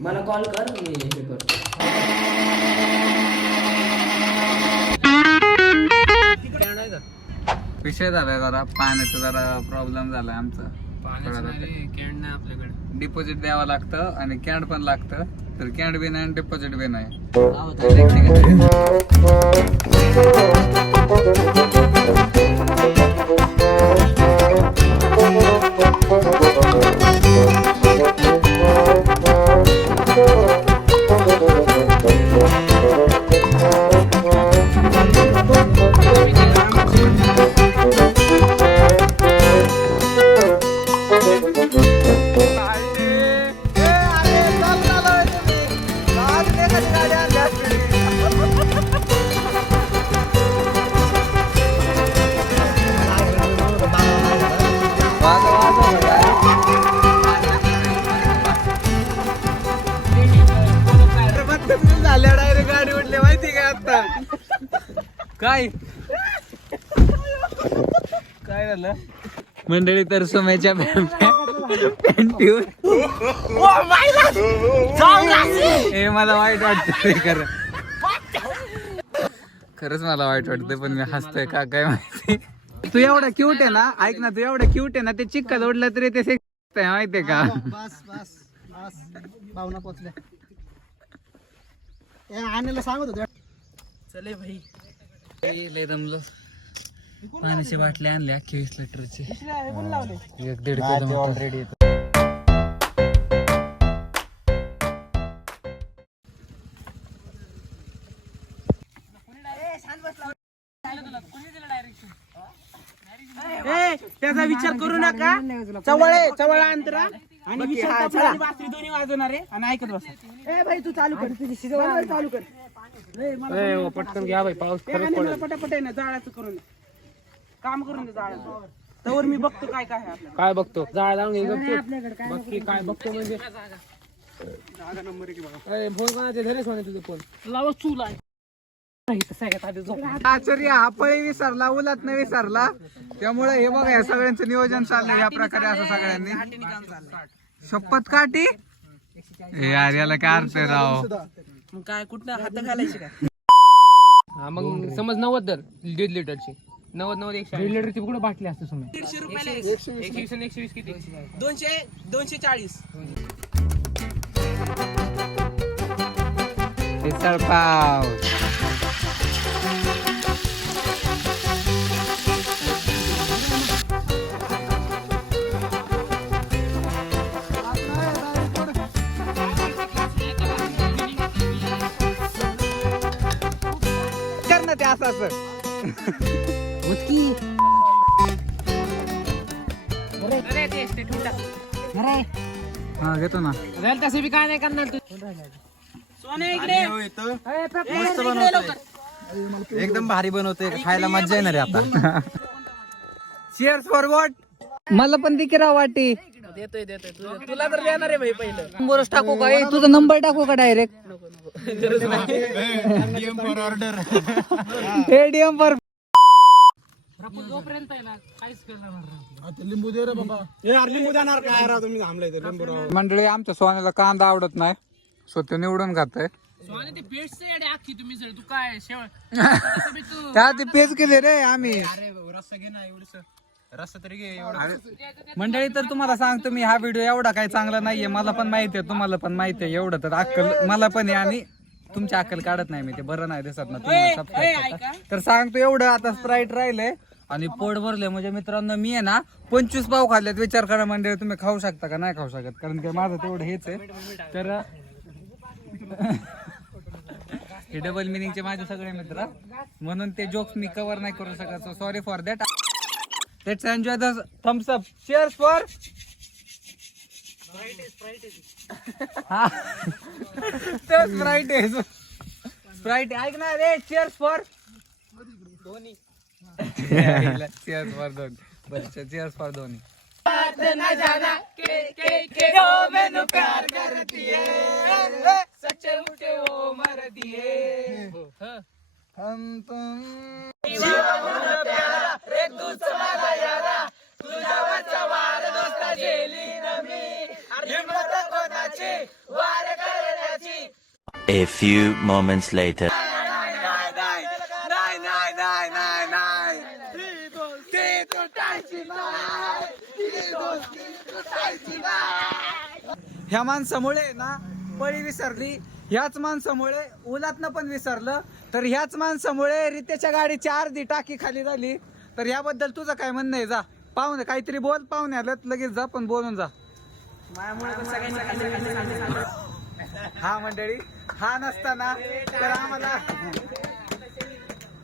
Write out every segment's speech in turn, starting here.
मला कॉल कर मी हे करतो. विषय झालाय जरा पाण्याचा जरा प्रॉब्लेम झालाय आमचा. नाही आपल्याकडे. डिपॉझिट द्यावं लागतं आणि कॅन्ड पण लागतं. तर कॅन्ड बी नाही आणि डिपॉझिट बी नाही. झाल्या डायरेक्ट गाडी उठली माहिती का आता? काय? काय झालं? मंडळी तर सोम्याच्या पॅन्टीवर हे मला वाईट वाटतं खरं. खरंच मला वाईट वाटतं पण मी हसतोय का काय माहिती? तू एवढा क्यूट आहे ना ऐक ना तू एवढा क्यूट आहे ना ते चिक्का जोडलं तरी ते माहितीये का? बस बस बस. भावना पोचल्या आणायला सांगत होते चले भाई लय दमलो पाण्याची बाटली आणली अख्खी वीस लिटरची एक दीड ऑलरेडी त्याचा विचार करू नका चवळ आहे चवळ अंतरा आणि विशाल तबला आणि बासरी दोन्ही वाजवणार आहे. आणि ऐकत बसा. ए भाई तू चालू कर. तुझी शिजवण चालू कर. पटकन घ्या भाई पाऊस पटापट आहे ना जाळाचं करून दे. काम करून दे जाळाचं तर मी बघतो काय काय आहे आपल्याला. काय बघतो? जाळ लावून घे गपचूप. बाकी काय बघतो? म्हणजे. अरे फोन कोणाचे धरे सोने तुझे फोन. लावा चूल आहे आचार्य हा पळी विसरला उलात नाही विसरला. त्यामुळे हे बघा या सगळ्यांचं नियोजन चाललंय या प्रकारे असं सगळ्यांनी. शपथ काठी? हे यार याला काय अर्थ आहे राव? मग काय कुठं हात घालायचे का हा मग समज नव्वद दर दीड लिटरची. नव्वद नव्वद एकशे दीड लिटरची कुठं बाटली असते समज दीडशे रुपयाला एकशे वीस आणि एकशे वीस किती? दोनशे दोनशे चाळीस. मिसळ पाव. कर ते असं असं. हा घेतो ना. जाईल तसं बी काय नाही करणार तू. सोने इकडे. एकदम भारी बनवतोय खायला मजा येणार आहे आता. चिअर्स फॉर वॉट मला पण दिकरा वाटी. देतोय देतोय. तुला- तर देणार आहे भाई पहिलं. टाकू का? ए, तुझा नंबर टाकू का डायरेक्ट एडीएम फॉर लिंबू दे रे बाबा. लिंबू देणार काय? राव तुम्ही थांबलाय लिंबू राव. मंडळी आमच्या सोन्याला कांदा आवडत नाही. स्वतः निवडून खातोय. सोने ते पेटचं येडे अख्खी तुम्ही सर तू काय शेवट? तू त्या ते पेच केले रे आम्ही. रस्सा घे ना एवढस. रस्सा तरी घे एवढं. मंडळी तर तुम्हाला सांगतो मी हा व्हिडिओ एवढा काही चांगला नाहीये. मला पण माहिती आहे तुम्हाला पण माहिती आहे. एवढं तर अक्कल मला पण आहे आणि तुमची अक्कल काढत नाही मी ते बरं नाही दिसत ना तुम्ही करता. तर सांगतो एवढं आता स्प्राईट राहिलंय आणि पोट भरले. म्हणजे मित्रांनो मी आहे ना पंचवीस पाव खाल्लेत. विचार करा मंडळी तुम्ही खाऊ शकता का नाही खाऊ शकत? कारण की माझं तेवढं हेच आहे. तर हे डबल मिनिंगचे माझे सगळे मित्र. म्हणून ते जोक्स मी कव्हर नाही करू शकत. Sorry for that let's enjoy the Thums Up cheers for Sprite आहे. स्प्राईट ऐक ना रे cheers for Dhoni. Cheers for Dhoni. cheers for Dhoni ना जाना के के के मैनू प्यार करती है सच्चे उठे वो मरती हम तुम नाही नाही नाही ती ती दोस्ती तुटायची नाही. ह्या माणसामुळे ना पळी विसरली ह्याच माणसामुळे उलातनं पण विसरलं. तर ह्याच माणसामुळे रितेच्या गाडीची अर्धी टाकी खाली झाली. तर याबद्दल तुझं काय म्हणणं आहे? जा. पाहुणे काहीतरी बोल पाहुणे आलं लगेच जा पण बोलून जा. हा मंडळी हा नसताना तर आम्हाला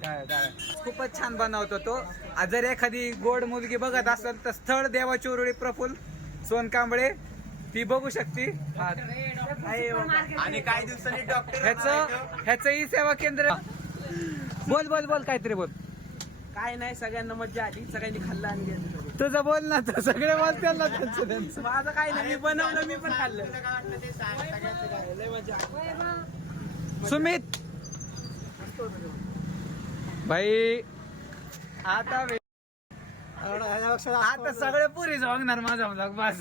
काय, काय. खूपच छान बनवतो तो आज जर एखादी गोड मुलगी बघत असेल तर स्थळ देवाची उरुळी प्रफुल सोनकांबळे ती बघू शकते हा. आणि काही दिवसांनी डॉक्टर ह्याचं ह्याचं ई सेवा केंद्र बोल बोल बोल काहीतरी बोल काय नाही सगळ्यांना मज्जा आली सगळ्यांनी खाल्लं आणि गेलं. तुझं बोल ना तर सगळे बोलतील ना त्यांचं त्यांचं माझं काय नाही मी बनवलं मी पण खाल्लं आली. सुमित. भाई आता वे- आता सगळे पुरी वागणार माझा ब्लॉग बस.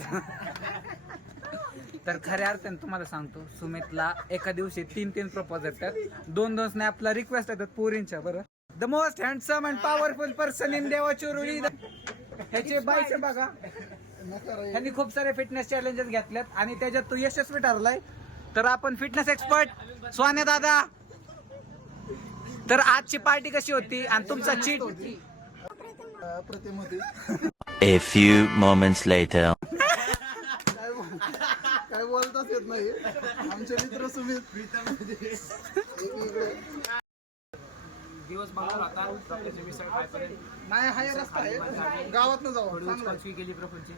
तर खऱ्या अर्थाने तुम्हाला सांगतो सुमितला एका दिवशी तीन तीन प्रपोज येतात. दोन दोन स्नॅपला रिक्वेस्ट येतात पुरींच्या बरं. The most handsome and powerful person in देवाची रुळी ह्याचे बायचे बघा. ह्यांनी खूप सारे फिटनेस चॅलेंजेस घेतल्यात आणि त्याच्यात तो यशस्वी ठरलाय. तर आपण फिटनेस एक्सपर्ट स्वाने दादा. तर आजची पार्टी कशी होती आणि तुमचा cheat A few moments later. काय बोलताच येत नाही. आमचे मित्र सुमित. दिवस मिसळ खायपर्यंत नाही हा एक रस्ता आहे. गावात न जाऊ. पंचवी गेली प्रफुलची.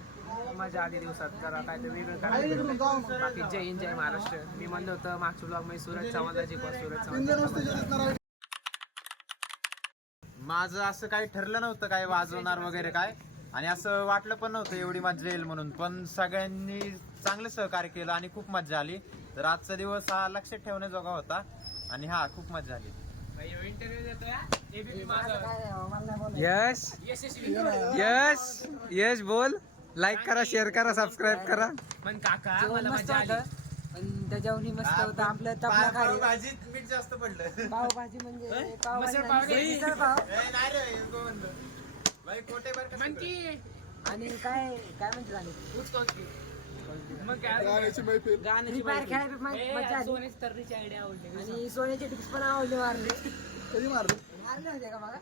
मजा आली दिवसात. जरा काय तर वेगळं आहे इकडून करायचं जाऊ. मग. बाकी जय हिंद जय महाराष्ट्र. मी म्हणलं होतं मागच्या ब्लॉगमध्ये सूरज चव्हाणला जिंकवा सूरज चव्हाण इंजन वस्तूच्या दिसणार आहे. माझं असं काही ठरलं नव्हतं काय वाजवणार वगैरे काय. आणि असं वाटलं पण नव्हतं एवढी मज्जा येईल म्हणून. पण सगळ्यांनी चांगलं सहकार्य केलं आणि खूप मज्जा आली. तर आजचा दिवस हा लक्षात ठेवण्याजोगा होता. आणि हा खूप मज्जा आली. माझं यश? यश? यश बोल. लाईक करा शेअर करा सबस्क्राईब करा. पण काका मला मजा आली. त्याच्यावरही मस्त होतं. आपलं तबला खाली. भाजीत मीठ जास्त पडलं. पावभाजी म्हणजे पावभाजी सगळं. आणि काय काय म्हणते झाले मग काय गाण्याची मैफिल गाण्याची फ्री फायर खेळायला पण मजा आली. सोनेच तर्रीची आयडिया आवडली. आणि सोन्याचे टिप्स पण आवडले मारले. कधी मारलं? मारले होते का बघा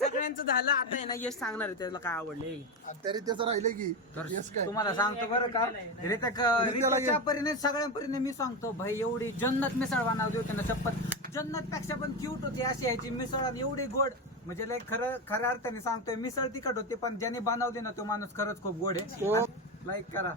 सगळ्यांचं झालं. आता आहे ना यश सांगणार आहे त्याला काय आवडले. तरी त्याचं राहिले की येस काय? तुम्हाला सांगतो बरं का रितक रितकच्या परीने सगळ्या परीने मी सांगतो भाई एवढी जन्नत मिसळ बनवली होती ना शपथ. जन्नत पेक्षा पण क्यूट होती अशी ह्याची मिसळ आणि एवढी गोड. म्हणजे लाईक खरं खऱ्या अर्थाने सांगतोय मिसळ तिखट होती पण ज्याने बनवली ना तो माणूस खरंच खूप गोड आहे. लाईक करा.